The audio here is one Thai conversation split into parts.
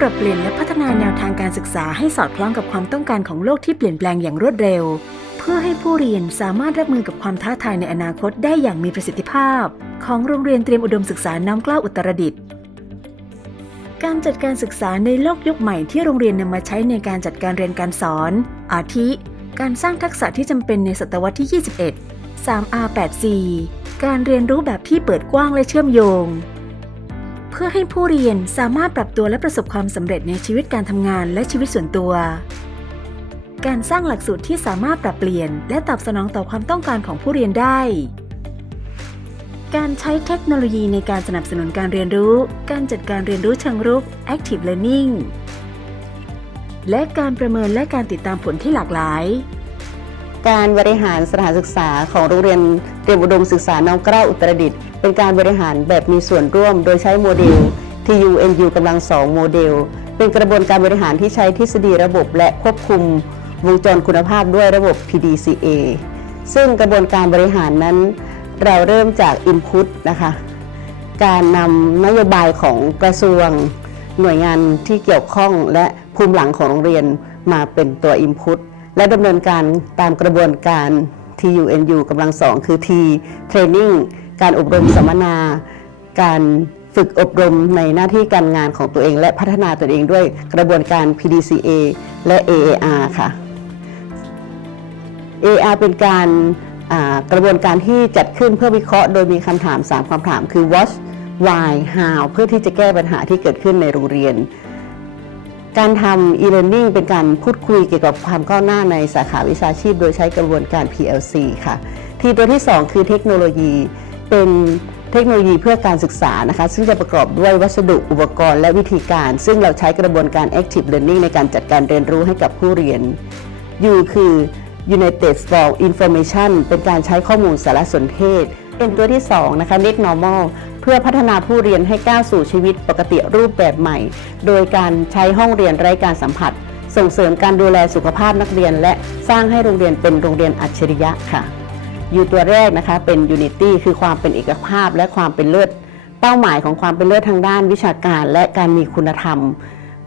ปรับเปลี่ยนและพัฒนาแนวทางการศึกษาให้สอดคล้องกับความต้องการของโลกที่เปลี่ยนแปลงอย่างรวดเร็ว เพื่อให้ผู้เรียนสามารถรับมือกับความท้าทายในอนาคตได้อย่างมีประสิทธิภาพ ของโรงเรียนเตรียมอุดมศึกษาน้อมเกล้าอุตรดิตถ์การจัดการศึกษาในโลกยุคใหม่ที่โรงเรียนนำมาใช้ในการจัดการเรียนการสอน อาทิ การสร้างทักษะที่จำเป็นในศตวรรษที่ 21 3R8C การเรียนรู้แบบที่เปิดกว้างและเชื่อมโยง พื่อให้ผู้เรียนสามารถปรับตัวและประสบความสำเร็จในชีวิตการทำงานและชีวิตส่วนตัว การสร้างหลักสูตรที่สามารถปรับเปลี่ยน และตอบสนองต่อความต้องการของผู้เรียนได้ การใช้เทคโนโลยีในการสนับสนุนการเรียนรู้ การจัดการเรียนรู้เชิงรุก Active Learning และการประเมินและการติดตามผลที่หลากหลาย การบริหารสถานศึกษาของโรงเรียน รียมอุดมศึกษาน้อมเกล้าอุตรดิตถ์เป็นการบริหารแบบมีส่วนร่วม โดยใช้โมเดล TUNU กำลังสองโมเดล เป็นกระบวนการบริหารที่ใช้ทฤษฎีระบบ และควบคุมวงจรคุณภาพด้วยระบบ PDCA ซึ่งกระบวนการบริหารนั้น เราเริ่มจาก Input นะคะการนำนโยบายของกระทรวงหน่วยงานที่เกี่ยวข้องและภูมิหลังของโรงเรียนมาเป็นตัว Input และดำเนินการตามกระบวนการ TUNU กำลังสองคือ T Training การอบรมสัมมนา การฝึกอบรมในหน้าที่การงานของตัวเอง และพัฒนาตัวเองด้วยกระบวนการ PDCA และ AAR ค่ะ AR เป็นการกระบวนการที่จัดขึ้นเพื่อวิเคราะห์โดยมีคำถาม 3คำถามคือ what why how เพื่อที่จะแก้ปัญหาที่เกิดขึ้นในโรงเรียน การทำ e-learning เป็นการพูดคุยเกี่ยวกับความก้าวหน้าในสาขาวิชาชีพ โดยใช้กระบวนการ PLC ค่ะ ทีตัวที่ 2 คือเทคโนโลยี เป็นเทคโนโลยีเพื่อการศึกษานะคะ ซึ่งจะประกอบด้วยวัสดุอุปกรณ์และวิธีการ ซึ่งเราใช้กระบวนการ active learning ในการจัดการเรียนรู้ให้กับผู้เรียน U คือ United for Information เป็นการใช้ข้อมูลสารสนเทศ เป็นตัวที่2นะคะ Next Normal เพื่อพัฒนาผู้เรียนให้ก้าวสู่ชีวิตปกติรูปแบบใหม่ โดยการใช้ห้องเรียนไร้การสัมผัส ส่งเสริมการดูแลสุขภาพนักเรียน และสร้างให้โรงเรียนเป็นโรงเรียนอัจฉริยะค่ะ อยู่ตัวแรกนะคะเป็น Unity คือความเป็นเอกภาพและความเป็นเลิศเป้าหมายของความเป็นเลิศทางด้านวิชาการ และการมีคุณธรรม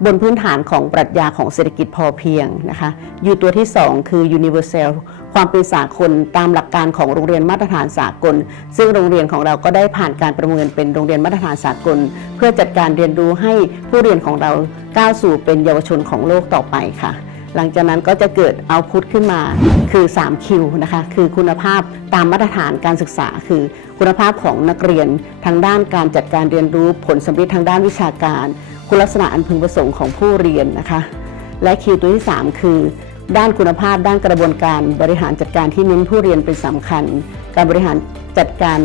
บนพื้นฐานของปรัชญาของเศรษฐกิจพอเพียงนะคะอยู่ตัวที่ 2 คือ universal ความเป็นสากลตามหลักการของโรงเรียนมาตรฐานสากล ซึ่งโรงเรียนของเราก็ได้ผ่านการประเมินเป็นโรงเรียนมาตรฐานสากล เพื่อจัดการเรียนรู้ให้ผู้เรียนของเราก้าวสู่เป็นเยาวชนของโลกต่อไปค่ะ หลังจากนั้นก็จะเกิดเอาพุตขึ้นมาคือ 3Q นะคะ คือคุณภาพตามมาตรฐานการศึกษา คือคุณภาพของนักเรียนทางด้านการจัดการเรียนรู้ผลสำเร็จทางด้านวิชาการ คุณลักษณะอันพึงประสงค์ของผู้เรียนนะคะ และคิวตัวที่ 3 คือ ด้านคุณภาพด้านกระบวนการบริหารจัดการที่เน้นผู้เรียนเป็นสำคัญ การบริหารจัดการ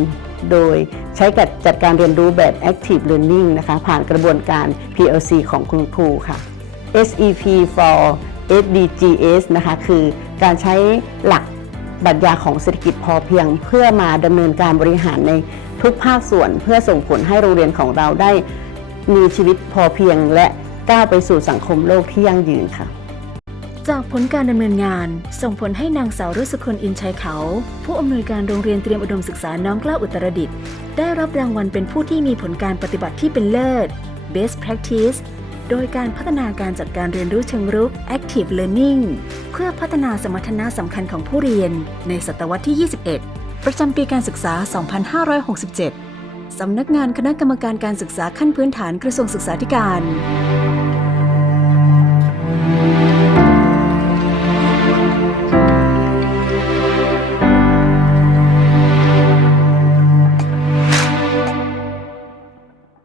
โดยใช้การจัดการเรียนรู้แบบ active learning นะคะ ผ่านกระบวนการ PLC ของคุณครูค่ะ SEP for SDGs นะคะ คือการใช้หลักปรัชญาของเศรษฐกิจพอเพียง เพื่อมาดำเนินการบริหารในทุกภาคส่วน เพื่อส่งผลให้โรงเรียนของเราได้ มีชีวิตพอเพียงและก้าวไปสู่สังคมโลกที่ยั่งยืนค่ะ จากผลการดำเนินงาน ส่งผลให้นางสาวรุษคนอินชัยเขา ผู้อำนวยการโรงเรียนเตรียมอุดมศึกษาน้อมกล้าอุตรดิตถ์ได้รับรางวัลเป็นผู้ที่มีผลการปฏิบัติที่เป็นเลิศ Best Practice โดยการพัฒนาการจัดการเรียนรู้เชิงรุก Active Learning เพื่อพัฒนาสมรรถนะสำคัญของผู้เรียน ในศตวรรษที่ 21 ประจำปีการศึกษา 2567 สำนักงานคณะกรรมการการศึกษาขั้นพื้นฐานกระทรวงศึกษาธิการ